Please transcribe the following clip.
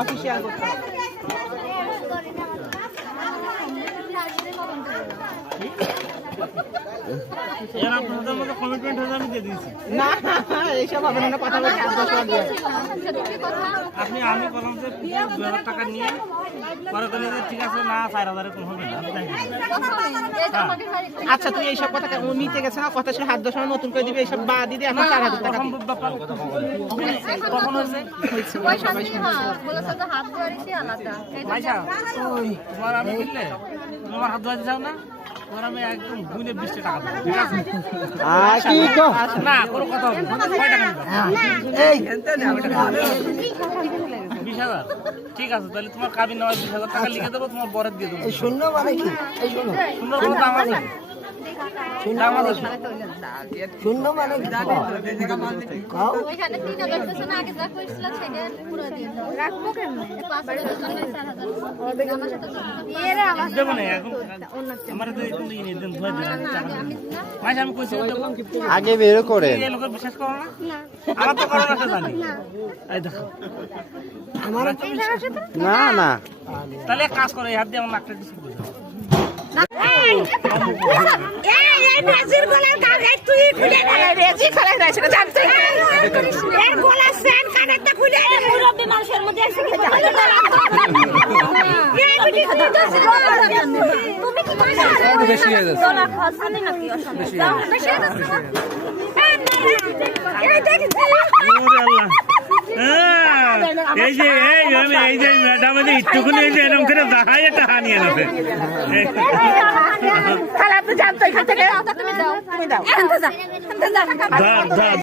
Official করতে হবে। না এইসব হবে না, কথা বলছি আপনি আমি বললাম যে 2000 টাকা নিয়ে পরে বলে যে ঠিক আছে না 4000 কম হবে না। আচ্ছা তুই এইসব কথা নিতে গেছে না, কথা শুনে হাত দশ নতুন করে দিবে, এইসব বা দিদি এখন 4000 টাকা সম্ভব ব্যাপার কখন হয়েছে ভাইসা তোমার আমি কিনলে তোমার হাত ধোয়া দিছাও না, তোমার আমি একদম গুনে 20 টাকা দেবো, ঠিক আছে? না কোনো কথা হবে না। কয় টাকা নিবা? 20,000 ঠিক আছে, তাহলে তোমার কাবিন নামায় 20,000 টাকা লিখে দেবো, তোমার বরের দিয়ে দেবো। শূন্য মানে কি? সুন্দর কোনো দাম আছে? দাম আছে? শূন্য মানে কি? দেবো না এখন, আমার তো এখন নিয়ে দেন ধোয়া দেন মাঝে আমি কইছি আগে বের করে এই লোকের বিশ্বাস করো না, আমার তো করো না জানি। এই দেখো আমার না না তাহলে এক কাজ করো, এই হাত দিয়ে আমার নাকটা কিছু করে দাও। বেশি হয়ে যাচ্ছে এই যে এই যে ম্যাডাম একটুকুনি এই যে এরকম করে দেখায় এটা হানিয়ে নেবে। আপনি জানতো এখান থেকে তুমি দাও, তুমি দাও।